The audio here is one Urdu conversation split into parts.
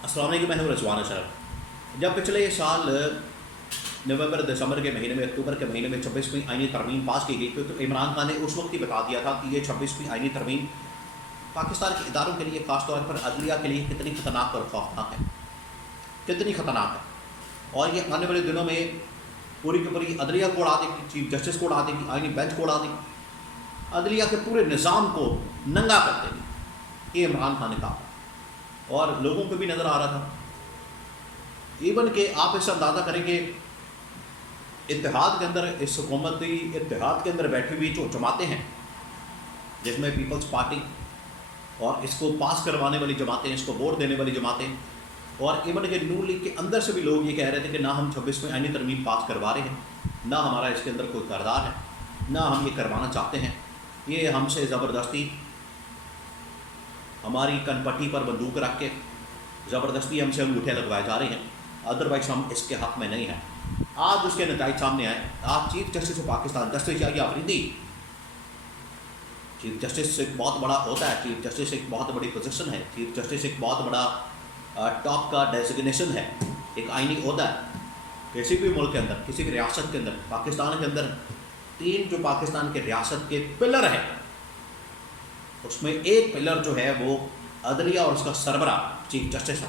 السلام علیکم، میں ہوں رضوان اشرف۔ جب پچھلے سال نومبر دسمبر کے مہینے میں اکتوبر کے مہینے میں 26ویں آئینی ترمیم پاس کی گئی تو عمران خان نے اس وقت ہی بتا دیا تھا کہ یہ 26ویں آئینی ترمیم پاکستان کے اداروں کے لیے، خاص طور پر عدلیہ کے لیے کتنی خطرناک اور خوفناک ہے، کتنی خطرناک ہے۔ اور یہ آنے والے دنوں میں پوری کی پوری عدلیہ کو اڑا دے گی، چیف جسٹس کو اڑا دے گی، آئینی بینچ کو اڑا دے گی، عدلیہ کے پورے نظام کو ننگا کر دے گی۔ یہ عمران خان نے کہا اور لوگوں کو بھی نظر آ رہا تھا۔ ایون کہ آپ اس سے اندازہ کریں کہ اتحاد کے اندر، اس حکومتی اتحاد کے اندر بیٹھی ہوئی جو جماعتیں ہیں، جس میں پیپلز پارٹی اور اس کو پاس کروانے والی جماعتیں، اس کو ووٹ دینے والی جماعتیں، اور ایون کہ نون لیگ کے اندر سے بھی لوگ یہ کہہ رہے تھے کہ نہ ہم 26ویں آئینی ترمیم پاس کروا رہے ہیں، نہ ہمارا اس کے اندر کوئی کردار ہے، نہ ہم یہ کروانا چاہتے ہیں، یہ ہم سے زبردستی ہماری کن پٹی پر بندوق رکھ کے زبردستی ہم سے انگوٹھے لگوائے جا رہے ہیں، ادروائز ہم اس کے حق میں نہیں ہیں۔ آج اس کے نتائج سامنے آئے۔ آج چیف جسٹس پاکستان جسٹس یحییٰ آفریدی، چیف جسٹس ایک بہت بڑا ہوتا ہے، چیف جسٹس ایک بہت بڑی پوزیشن ہے، چیف جسٹس ایک بہت بڑا ٹاپ کا ڈیزگنیشن ہے، ایک آئینی عہدہ ہے کسی بھی ملک کے اندر، کسی بھی ریاست کے اندر۔ پاکستان کے اندر 3 جو پاکستان کے ریاست کے پلر ہیں، اس میں ایک پلر جو ہے وہ عدلیہ اور اس کا سربراہ چیف جسٹس ہے۔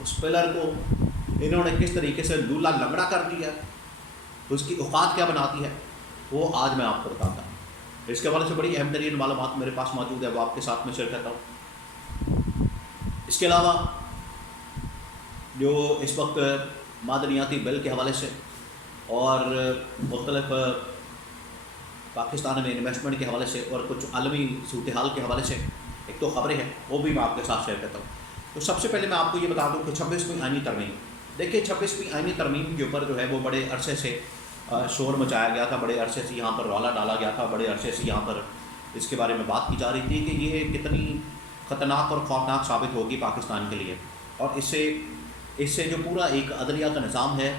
اس پلر کو انہوں نے کس طریقے سے لولا لنگڑا کر دیا، اس کی اوقات کیا بناتی ہے، وہ آج میں آپ کو بتاتا ہوں۔ اس کے حوالے سے بڑی اہم ترین معلومات میرے پاس موجود ہے، وہ آپ کے ساتھ میں شیئر کرتا ہوں۔ اس کے علاوہ جو اس وقت معدنیاتی بل کے حوالے سے اور مختلف پاکستان میں انویسٹمنٹ کے حوالے سے اور کچھ عالمی صورتحال کے حوالے سے ایک تو خبریں ہیں، وہ بھی میں آپ کے ساتھ شیئر کرتا ہوں۔ تو سب سے پہلے میں آپ کو یہ بتا دوں کہ 26ویں آئینی ترمیم، دیکھیے 26ویں آئینی ترمیم کے اوپر جو ہے وہ بڑے عرصے سے شور مچایا گیا تھا، بڑے عرصے سے یہاں پر رولا ڈالا گیا تھا، بڑے عرصے سے یہاں پر اس کے بارے میں بات کی جا رہی تھی کہ یہ کتنی خطرناک اور خوفناک ثابت ہوگی پاکستان کے لیے، اور اس سے جو پورا ایک عدلیہ کا نظام ہے،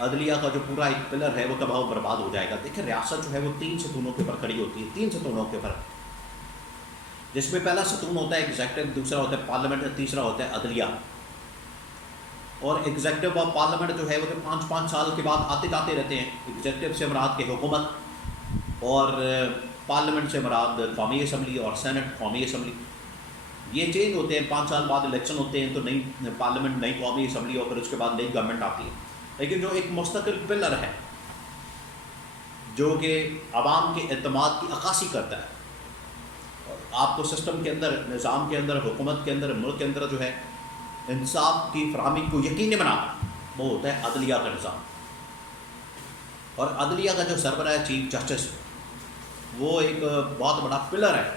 عدلیہ کا جو پورا ایک پلر ہے، وہ تباہ و برباد ہو جائے گا۔ دیکھیں ریاست جو ہے وہ 3 ستونوں کے اوپر کھڑی ہوتی ہے، 3 ستونوں کے اوپر، جس میں پہلا ستون ہوتا ہے ایگزیکٹو، دوسرا ہوتا ہے پارلیمنٹ، تیسرا ہوتا ہے عدلیہ۔ اور ایگزیکٹو اور پارلیمنٹ جو ہے وہ 5 سال کے بعد آتے جاتے رہتے ہیں۔ ایگزیکٹو سے مراد کے حکومت، اور پارلیمنٹ سے مراد قومی اسمبلی اور سینٹ قومی اسمبلی، یہ چینج ہوتے ہیں، 5 سال بعد الیکشن ہوتے ہیں تو نئی پارلیمنٹ، نئی قومی اسمبلی، اور پھر اس کے بعد نئی گورنمنٹ آتی ہے۔ لیکن جو ایک مستقل پلر ہے جو کہ عوام کے اعتماد کی عکاسی کرتا ہے، اور آپ کو سسٹم کے اندر، نظام کے اندر، حکومت کے اندر، ملک کے اندر جو ہے انصاف کی فراہمی کو یقینی بنانا، وہ ہوتا ہے عدلیہ کا نظام۔ اور عدلیہ کا جو سربراہ ہے چیف جسٹس، وہ ایک بہت بڑا پلر ہے۔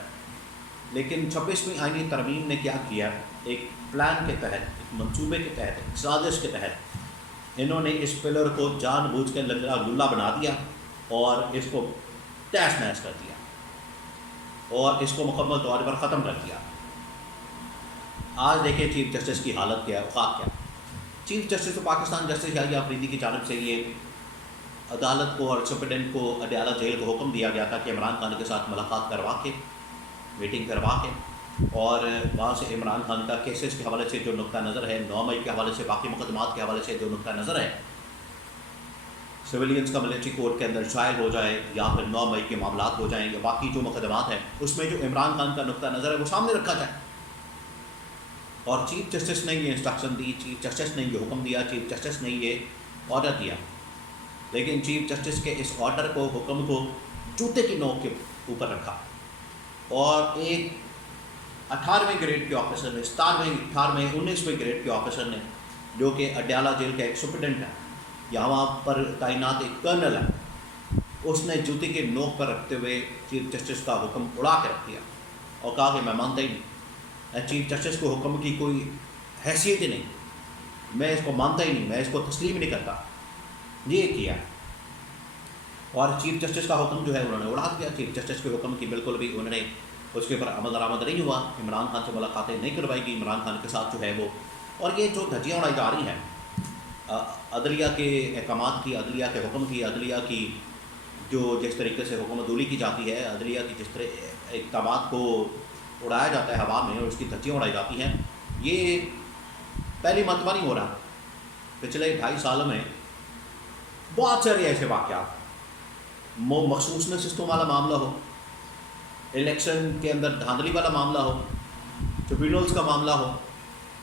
لیکن 26ویں آئینی ترمیم نے کیا کیا، ایک پلان کے تحت، ایک منصوبے کے تحت، ایک سازش کے تحت انہوں نے اس پلر کو جان بوجھ کے لنگڑا لولا بنا دیا اور اس کو تہس نہس کر دیا اور اس کو مکمل طور پر ختم کر دیا۔ آج دیکھیں چیف جسٹس کی حالت کیا ہے، اوقات کیا۔ چیف جسٹس پاکستان جسٹس یحییٰ آفریدی کی جانب سے یہ عدالت کو اور سپرنٹینڈنٹ کو اڈیالہ جیل کو حکم دیا گیا تھا کہ عمران خان کے ساتھ ملاقات کروا کے، میٹنگ کروا کے، اور وہاں سے عمران خان کا کیسز کے حوالے سے جو نقطہ نظر ہے، 9 مئی کے حوالے سے، باقی مقدمات کے حوالے سے جو نقطہ نظر ہے، سویلینس کا ملٹری کورٹ کے اندر شائع ہو جائے، یا پھر 9 مئی کے معاملات ہو جائیں، یا باقی جو مقدمات ہیں اس میں جو عمران خان کا نقطہ نظر ہے وہ سامنے رکھا جائے۔ اور چیف جسٹس نے یہ انسٹرکشن دی، چیف جسٹس نے یہ حکم دیا، چیف جسٹس نے یہ آرڈر دیا۔ لیکن چیف جسٹس کے اس آرڈر کو، حکم کو جوتے کی نوک کے اوپر رکھا، اور ایک 18ویں گریڈ کے آفیسر نے، 17ویں، 18ویں، 19ویں گریڈ کے آفیسر نے، جو کہ اڈیالہ جیل کا ایک سپرنٹینڈنٹ ہے، یہاں پر تعینات ایک کرنل ہے، اس نے جوتے کے نوک پر رکھتے ہوئے چیف جسٹس کا حکم اڑا کے رکھ دیا اور کہا کہ میں مانتا ہی نہیں، چیف جسٹس کو حکم کی کوئی حیثیت ہی نہیں، میں اس کو مانتا ہی نہیں، میں اس کو تسلیم نہیں کرتا، یہ کیا۔ اور چیف جسٹس کا حکم جو ہے انہوں نے اڑا دیا۔ چیف جسٹس کے حکم کی بالکل بھی انہوں نے اس کے اوپر عمل درآمد نہیں ہوا، عمران خان سے ملاقاتیں نہیں کروائی گئی، عمران خان کے ساتھ جو ہے وہ، اور یہ جو دھجیاں اڑائی جا رہی ہیں عدلیہ کے احکامات کی، عدلیہ کے حکم کی، عدلیہ کی جو جس طریقے سے حکومت دولی کی جاتی ہے، عدلیہ کی جس طرح اقدامات کو اڑایا جاتا ہے ہوا میں اور اس کی دھجیاں اڑائی جاتی ہیں، یہ پہلی مرتبہ نہیں ہو رہا، پچھلے 2.5 سالوں میں بہت سارے ایسے واقعات، مخصوص نشستوں والا معاملہ ہو، الیکشن کے اندر دھاندلی والا معاملہ ہو، ٹریبیونلز کا معاملہ ہو،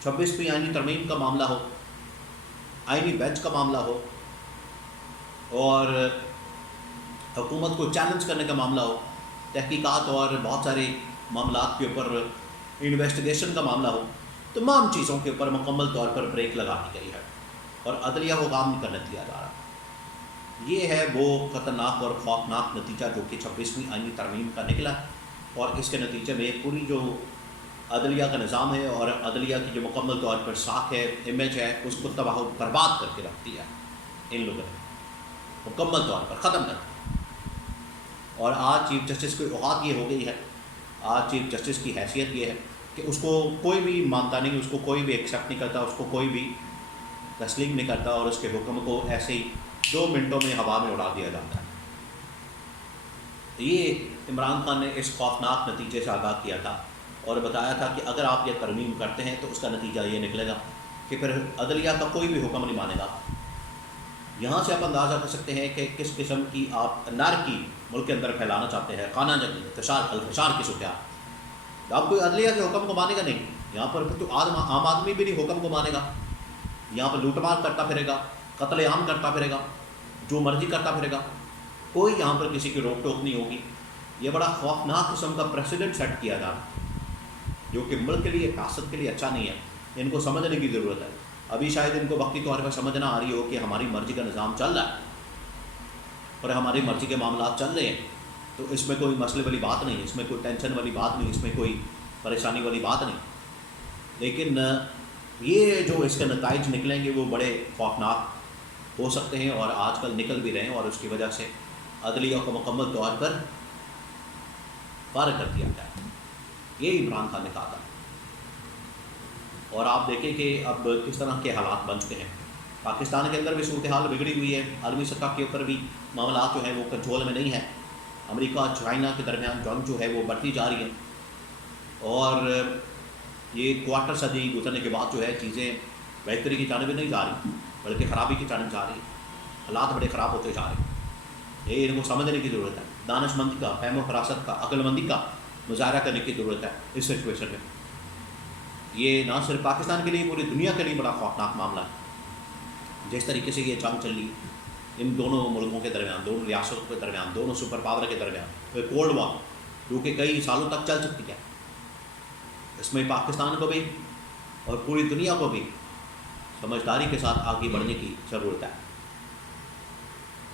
26ویں آئینی ترمیم کا معاملہ ہو، آئینی بینچ کا معاملہ ہو، اور حکومت کو چیلنج کرنے کا معاملہ ہو، تحقیقات اور بہت سارے معاملات کے اوپر انویسٹیگیشن کا معاملہ ہو، تمام چیزوں کے اوپر مکمل طور پر بریک لگا دی گئی ہے اور عدلیہ کو کام نہیں کرنے دیا جا رہا۔ یہ ہے وہ خطرناک اور خوفناک نتیجہ جو کہ 26ویں آئینی ترمیم کا نکلا، اور اس کے نتیجے میں پوری جو عدلیہ کا نظام ہے اور عدلیہ کی جو مکمل طور پر ساکھ ہے، امیج ہے، اس کو تباہ و برباد کر کے رکھ دیا ان لوگوں نے، مکمل طور پر ختم کر دیا۔ اور آج چیف جسٹس کی اوقات یہ ہو گئی ہے، آج چیف جسٹس کی حیثیت یہ ہے کہ اس کو کوئی بھی مانتا نہیں، اس کو کوئی بھی ایکسیپٹ نہیں کرتا، اس کو کوئی بھی تسلیم نہیں کرتا، اور اس کے حکم کو ایسے ہی 2 منٹوں میں ہوا میں اڑا دیا جاتا ہے۔ یہ عمران خان نے اس خوفناک نتیجے سے آگاہ کیا تھا اور بتایا تھا کہ اگر آپ یہ ترمیم کرتے ہیں تو اس کا نتیجہ یہ نکلے گا کہ پھر عدلیہ کا کوئی بھی حکم نہیں مانے گا۔ یہاں سے آپ اندازہ کر سکتے ہیں کہ کس قسم کی آپ انارکی ملک کے اندر پھیلانا چاہتے ہیں، خانہ جنگی، انتشار کی صورتحال۔ آپ کوئی عدلیہ کے حکم کو مانے گا نہیں، یہاں پر تو عام آدمی بھی نہیں حکم کو مانے گا، یہاں پر لوٹ مار کرتا پھرے گا، قتل عام کرتا پھرے گا، جو مرضی کرتا پھرے گا، کوئی یہاں پر کسی کی روک ٹوک نہیں ہوگی۔ یہ بڑا خوفناک قسم کا پریسیڈنٹ سیٹ کیا جا رہا ہے جو کہ ملک کے لیے، ریاست کے لیے اچھا نہیں ہے۔ ان کو سمجھنے کی ضرورت ہے۔ ابھی شاید ان کو وقتی طور پر سمجھ نہ آ رہی ہو کہ ہماری مرضی کا نظام چل رہا ہے اور ہماری مرضی کے معاملات چل رہے ہیں، تو اس میں کوئی مسئلے والی بات نہیں، اس میں کوئی ٹینشن والی بات نہیں، اس میں کوئی پریشانی والی بات نہیں۔ لیکن یہ جو اس کے نتائج نکلیں گے وہ بڑے خوفناک ہو سکتے ہیں، اور آج کل نکل بھی رہے ہیں، اور اس کی وجہ سے عدلیہ کو مکمل طور پر فارغ کر دیا جائے۔ یہ عمران خان نے کہا تھا، اور آپ دیکھیں کہ اب کس طرح کے حالات بن چکے ہیں۔ پاکستان کے اندر بھی صورتحال بگڑی ہوئی ہے، عالمی سطح کے اوپر بھی معاملات جو ہیں وہ کنٹرول میں نہیں ہے۔ امریکہ چائنا کے درمیان جنگ جو ہے وہ بڑھتی جا رہی ہے، اور یہ کوارٹر صدی گزرنے کے بعد جو ہے چیزیں بہتری کی جانب نہیں جا رہی بلکہ خرابی کی جانب جا رہی ہے، حالات بڑے خراب ہوتے جا رہے ہیں۔ یہ ان کو سمجھنے کی ضرورت ہے، دانش مندی کا، فہم و فراست کا، عقل مندی کا مظاہرہ کرنے کی ضرورت ہے اس سچویشن میں۔ یہ نہ صرف پاکستان کے لیے، پوری دنیا کے لیے بڑا خوفناک معاملہ ہے۔ جس طریقے سے یہ جنگ چل رہی ہے ان دونوں ملکوں کے درمیان، دونوں ریاستوں کے درمیان، دونوں سپر پاور کے درمیان، کولڈ وار جو کہ کئی سالوں تک چل سکتی ہے، اس میں پاکستان کو بھی اور پوری دنیا کو بھی سمجھداری کے ساتھ آگے بڑھنے کی ضرورت ہے۔